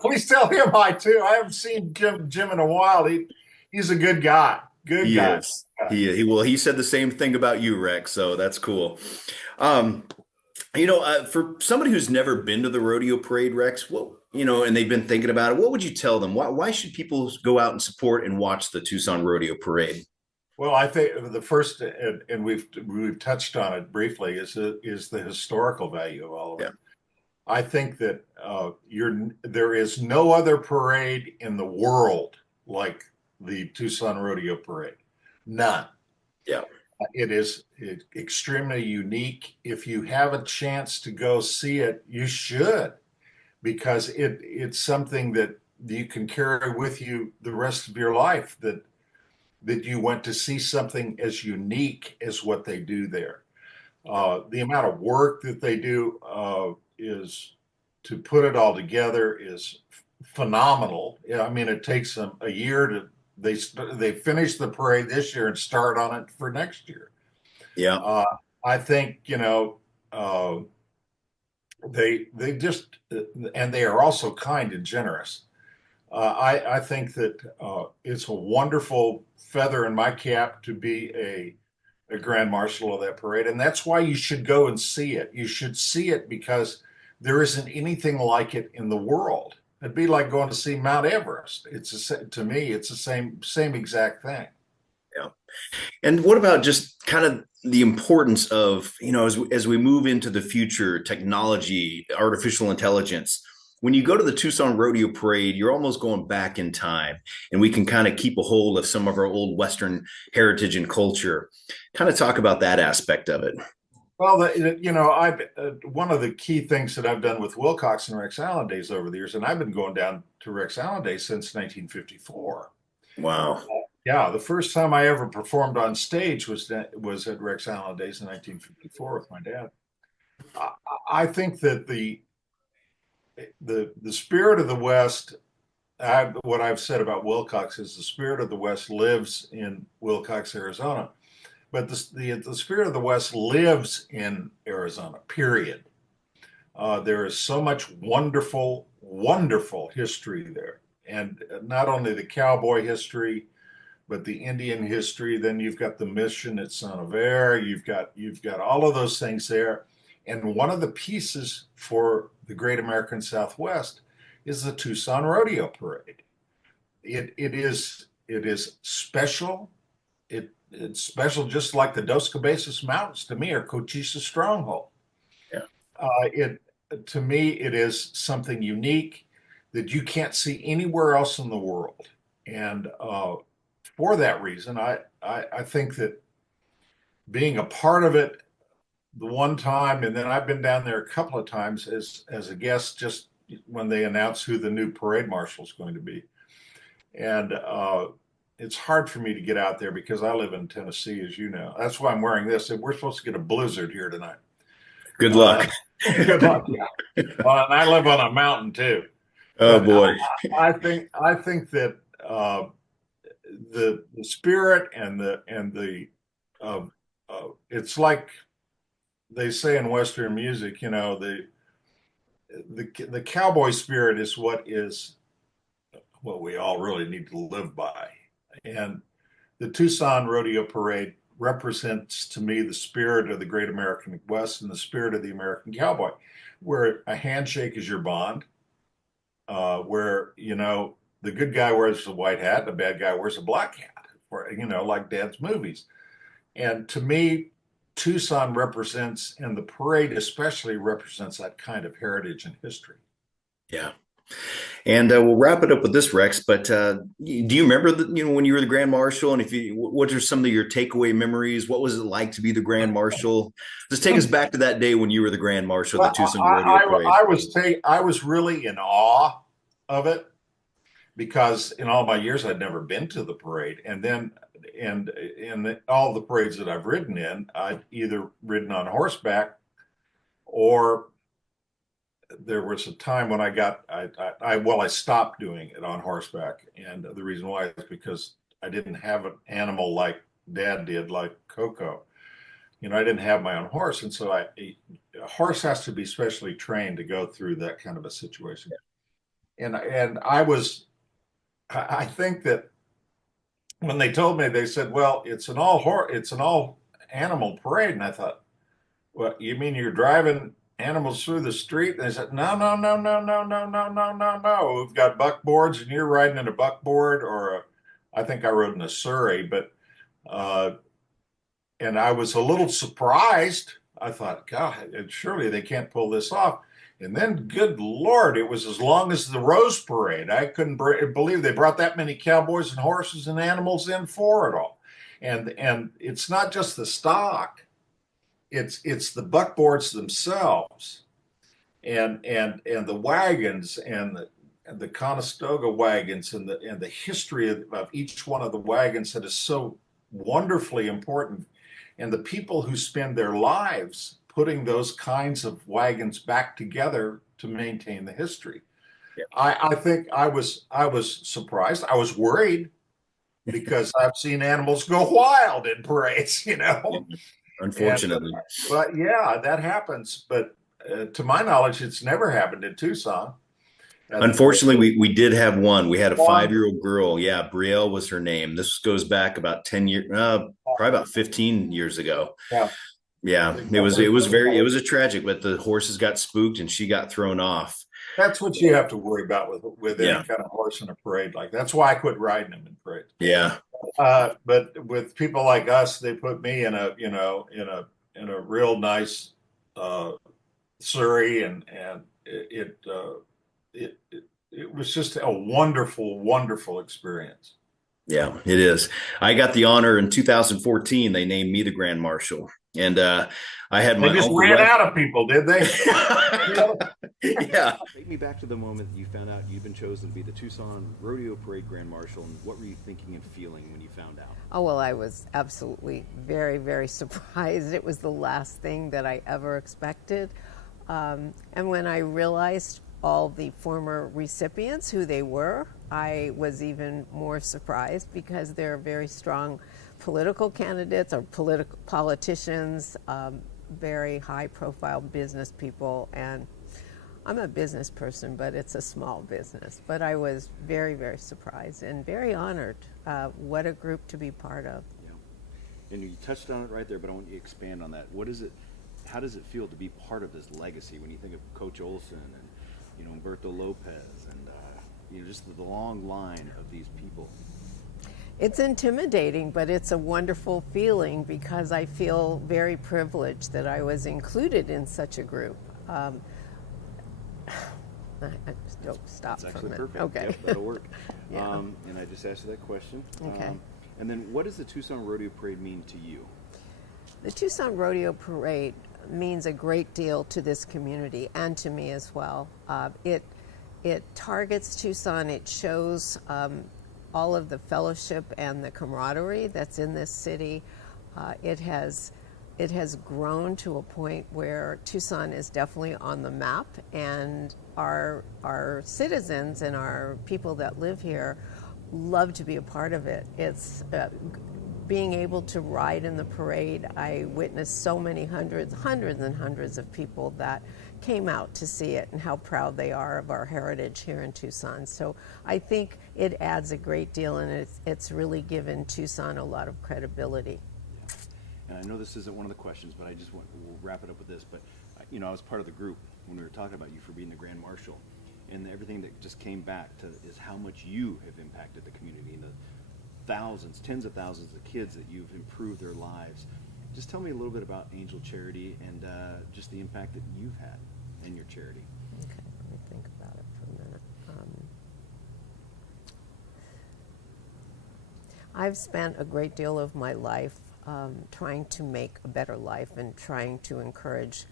Please tell him hi too. I haven't seen Jim in a while. He's a good guy. Good guy. Yes. He said the same thing about you, Rex. So that's cool. For somebody who's never been to the rodeo parade, Rex, and they've been thinking about it, what would you tell them? Why should people go out and support and watch the Tucson Rodeo Parade? Well, I think the first, and we've touched on it briefly, is the historical value of all of it. I think that there is no other parade in the world like the Tucson Rodeo Parade. None. Yeah. It is extremely unique. If you have a chance to go see it, you should, because it's something that you can carry with you the rest of your life, that you went to see something as unique as what they do there. The amount of work that they do is to put it all together is phenomenal. I mean, it takes them a year to. They finish the parade this year and start on it for next year. Yeah. I think, they just, and they are also kind and generous. I think that it's a wonderful feather in my cap to be a grand marshal of that parade. And that's why you should go and see it. You should see it because there isn't anything like it in the world. It'd be like going to see Mount Everest. To me, it's the same exact thing. Yeah. And what about just kind of the importance of, as we move into the future, technology, artificial intelligence? When you go to the Tucson Rodeo Parade, you're almost going back in time, and we can kind of keep a hold of some of our old Western heritage and culture. Kind of talk about that aspect of it. Well, one of the key things that I've done with Wilcox and Rex Allen Days over the years, and I've been going down to Rex Allen Days since 1954. Wow. Yeah, the first time I ever performed on stage was at Rex Allen Days in 1954 with my dad. I think that the spirit of the West, what I've said about Wilcox is the spirit of the West lives in Wilcox, Arizona. But the spirit of the West lives in Arizona, period. There is so much wonderful, wonderful history there. And not only the cowboy history, but the Indian history. Then you've got the mission at Son of Air. You've got all of those things there. And one of the pieces for the Great American Southwest is the Tucson Rodeo Parade. It is special. It's special, just like the Dos Cabezas Mountains to me are Cochisa's stronghold. Yeah. To me, it is something unique that you can't see anywhere else in the world. And for that reason, I think that being a part of it the one time, and then I've been down there a couple of times as a guest, just when they announce who the new parade marshal is going to be. And it's hard for me to get out there because I live in Tennessee, as you know. That's why I'm wearing this. We're supposed to get a blizzard here tonight. Good luck. Good luck. Yeah. Well, and I live on a mountain too. Oh But boy. I think that the spirit and the it's like they say in Western music, you know, the cowboy spirit is what we all really need to live by. And the Tucson Rodeo Parade represents to me the spirit of the great American West and the spirit of the American cowboy, where a handshake is your bond, where, you know, the good guy wears a white hat, and the bad guy wears a black hat, or, you know, like Dad's movies. And to me, Tucson represents, and the parade especially represents, that kind of heritage and history. Yeah. And we'll wrap it up with this, Rex. But do you remember when you were the Grand Marshal? And what are some of your takeaway memories? What was it like to be the Grand Marshal? Just take us back to that day when you were the Grand Marshal at the Tucson Rodeo Parade. I was really in awe of it because in all my years I'd never been to the parade, and then in all the parades that I've ridden in, I'd either ridden on horseback or there was a time when I stopped doing it on horseback. And the reason why is because I didn't have an animal like Dad did, like Coco. You know, I didn't have my own horse. And so a horse has to be specially trained to go through that kind of a situation. And I think that when they told me, they said, well, it's an all animal parade. And I thought, well, you mean you're driving animals through the street? And they said, no. We've got buckboards, and you're riding in a buckboard, or I think I rode in a Surrey, but and I was a little surprised. I thought, God, surely they can't pull this off. And then, good Lord, it was as long as the Rose Parade. I couldn't believe they brought that many cowboys and horses and animals in for it all. And it's not just the stock. It's the buckboards themselves, and the wagons and the Conestoga wagons and the history of each one of the wagons that is so wonderfully important, and the people who spend their lives putting those kinds of wagons back together to maintain the history. Yeah. I think I was surprised. I was worried because I've seen animals go wild in parades, you know. Unfortunately. But yeah, that happens. But to my knowledge, it's never happened in Tucson. Unfortunately, we did have one. We had a 5-year-old girl. Yeah, Brielle was her name. This goes back about 10 years, probably about 15 years ago. Yeah. Yeah, it was a tragic, but the horses got spooked and she got thrown off. That's what you have to worry about with any kind of horse in a parade. Like, that's why I quit riding them in parades. Yeah. But with people like us, they put me in a real nice Surrey, and it was just a wonderful, wonderful experience. Yeah, it is. I got the honor in 2014. They named me the Grand Marshal. And I had my. They just ran out of people, did they? Yeah. Take me back to the moment that you found out you'd been chosen to be the Tucson Rodeo Parade Grand Marshal, and what were you thinking and feeling when you found out? Oh, well, I was absolutely very, very surprised. It was the last thing that I ever expected. And when I realized all the former recipients, who they were, I was even more surprised, because they're very strong political candidates or politicians, very high-profile business people, and I'm a business person, but it's a small business. But I was very, very surprised and very honored. What a group to be part of. Yeah. And you touched on it right there, but I want you to expand on that. How does it feel to be part of this legacy when you think of Coach Olson and Humberto Lopez and just the long line of these people? It's intimidating, but it's a wonderful feeling, because I feel very privileged that I was included in such a group. Don't stop That's for a actually minute. perfect. Okay. Yep, that'll work. Yeah. And I just asked you that question. Okay. And then what does the Tucson Rodeo Parade mean to you? The Tucson Rodeo Parade means a great deal to this community and to me as well. It targets Tucson. It shows all of the fellowship and the camaraderie that's in this city. It has grown to a point where Tucson is definitely on the map, and our citizens and our people that live here love to be a part of it. It's being able to ride in the parade. I witnessed so many hundreds and hundreds of people that came out to see it and how proud they are of our heritage here in Tucson. So I think it adds a great deal, and it's really given Tucson a lot of credibility. And I know this isn't one of the questions, but we'll wrap it up with this. But, I was part of the group when we were talking about you for being the Grand Marshal. And everything that just came back to is how much you have impacted the community and the thousands, tens of thousands of kids that you've improved their lives. Just tell me a little bit about Angel Charity and just the impact that you've had in your charity. Okay, let me think about it for a minute. I've spent a great deal of my life trying to make a better life and trying to encourage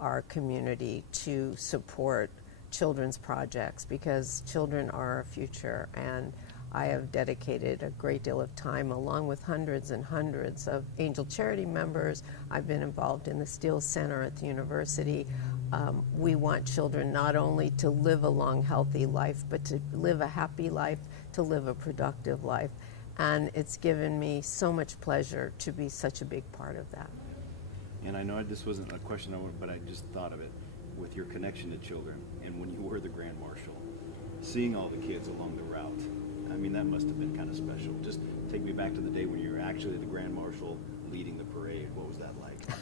our community to support children's projects, because children are our future, and I have dedicated a great deal of time, along with hundreds and hundreds of Angel Charity members. I've been involved in the Steele Center at the university. We want children not only to live a long, healthy life, but to live a happy life, to live a productive life. And it's given me so much pleasure to be such a big part of that. And I know this wasn't a question, but I just thought of it. With your connection to children, and when you were the Grand Marshal, seeing all the kids along the route, I mean, that must have been kind of special. Just take me back to the day when you were actually the Grand Marshal leading the parade. What was that like?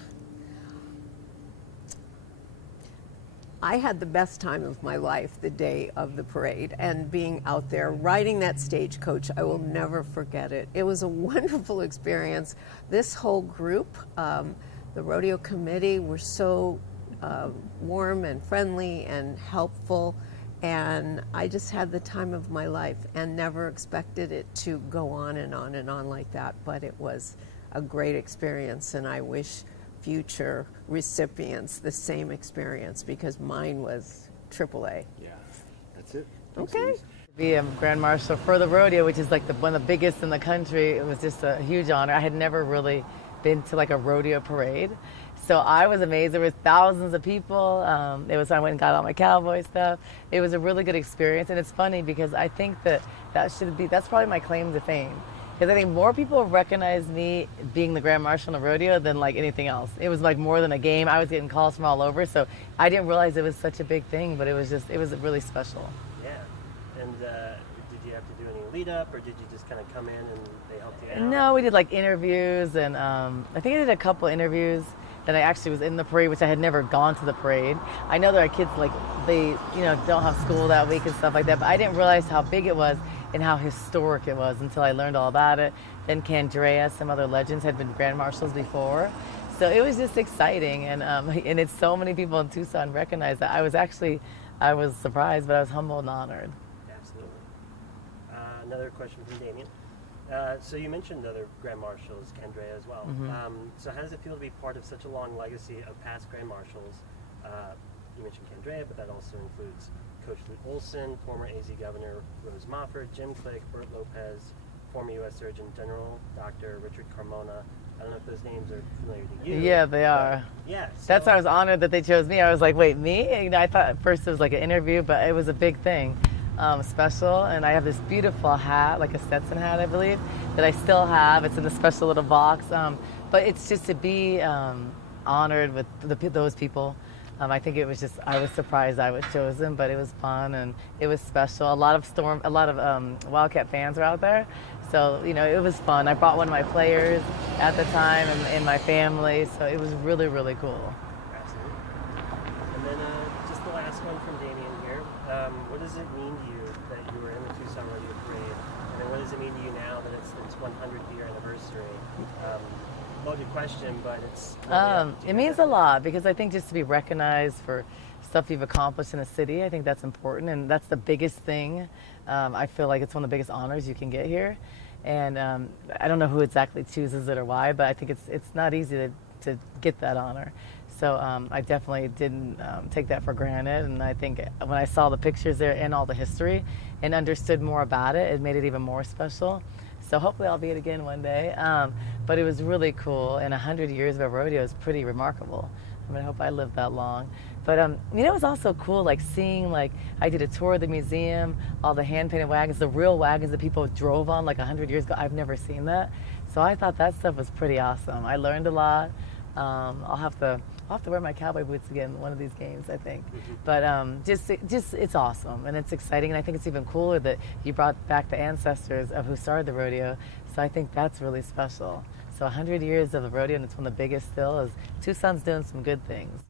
I had the best time of my life the day of the parade, and being out there riding that stagecoach, I will never forget it. It was a wonderful experience. This whole group, the rodeo committee, were so warm and friendly and helpful, and I just had the time of my life and never expected it to go on and on and on like that, but it was a great experience, and I wish future recipients the same experience, because mine was AAA. Yeah, that's it. Okay. Be a Grand Marshal for the rodeo, which is like one of the biggest in the country. It was just a huge honor. I had never really been to like a rodeo parade. So I was amazed. There was thousands of people. I went and got all my cowboy stuff. It was a really good experience. And it's funny because I think that's probably my claim to fame. Because I think more people recognize me being the Grand Marshal in a rodeo than like anything else. It was like more than a game. I was getting calls from all over. So I didn't realize it was such a big thing, but it was really special. Yeah. And did you have to do any lead up, or did you just kind of come in and they helped you out? No, we did like interviews, and I think I did a couple interviews. Then I actually was in the parade, which I had never gone to the parade. I know there are kids like they don't have school that week and stuff like that, but I didn't realize how big it was and how historic it was until I learned all about it. Then Candrea, some other legends had been Grand Marshals before. So it was just exciting, and it's so many people in Tucson recognize that. I was surprised, but I was humbled and honored. Absolutely. Another question from Damien. So you mentioned other Grand Marshals, Candrea as well. Mm-hmm. So how does it feel to be part of such a long legacy of past Grand Marshals? You mentioned Candrea, but that also includes Coach Lute Olson, former AZ Governor Rose Mofford, Jim Click, Bert Lopez, former U.S. Surgeon General Dr. Richard Carmona. I don't know if those names are familiar to you. Yeah, they are. Yeah. That's why I was honored that they chose me. I was like, wait, me? I thought at first it was like an interview, but it was a big thing. Special, and I have this beautiful hat, like a Stetson hat, I believe, that I still have. It's in a special little box, but it's just to be honored with those people. I think it was just, I was surprised I was chosen, but it was fun and it was special. A lot of Wildcat fans were out there, so it was fun. I brought one of my players at the time and my family, so it was really, really cool. Absolutely. And then just the last one from Damien here. What does it mean to you that you were in the Tucson Rodeo Parade? And then what does it mean to you now that it's its 100th year anniversary? loaded question, but it's. It means a lot because I think just to be recognized for stuff you've accomplished in a city, I think that's important, and that's the biggest thing. I feel like it's one of the biggest honors you can get here, and I don't know who exactly chooses it or why, but I think it's not easy to get that honor. So I definitely didn't take that for granted, and I think when I saw the pictures there and all the history and understood more about it, it made it even more special. So hopefully I'll be it again one day. But it was really cool, and 100 years of a rodeo is pretty remarkable. I mean, I hope I live that long. But you know, it was also cool, like seeing, like I did a tour of the museum, all the hand-painted wagons, the real wagons that people drove on like 100 years ago. I've never seen that. So I thought that stuff was pretty awesome. I learned a lot. I'll have to wear my cowboy boots again one of these games, I think. But just it's awesome, and it's exciting, and I think it's even cooler that you brought back the ancestors of who started the rodeo. So I think that's really special. So 100 years of the rodeo, and it's one of the biggest still, is Tucson's doing some good things.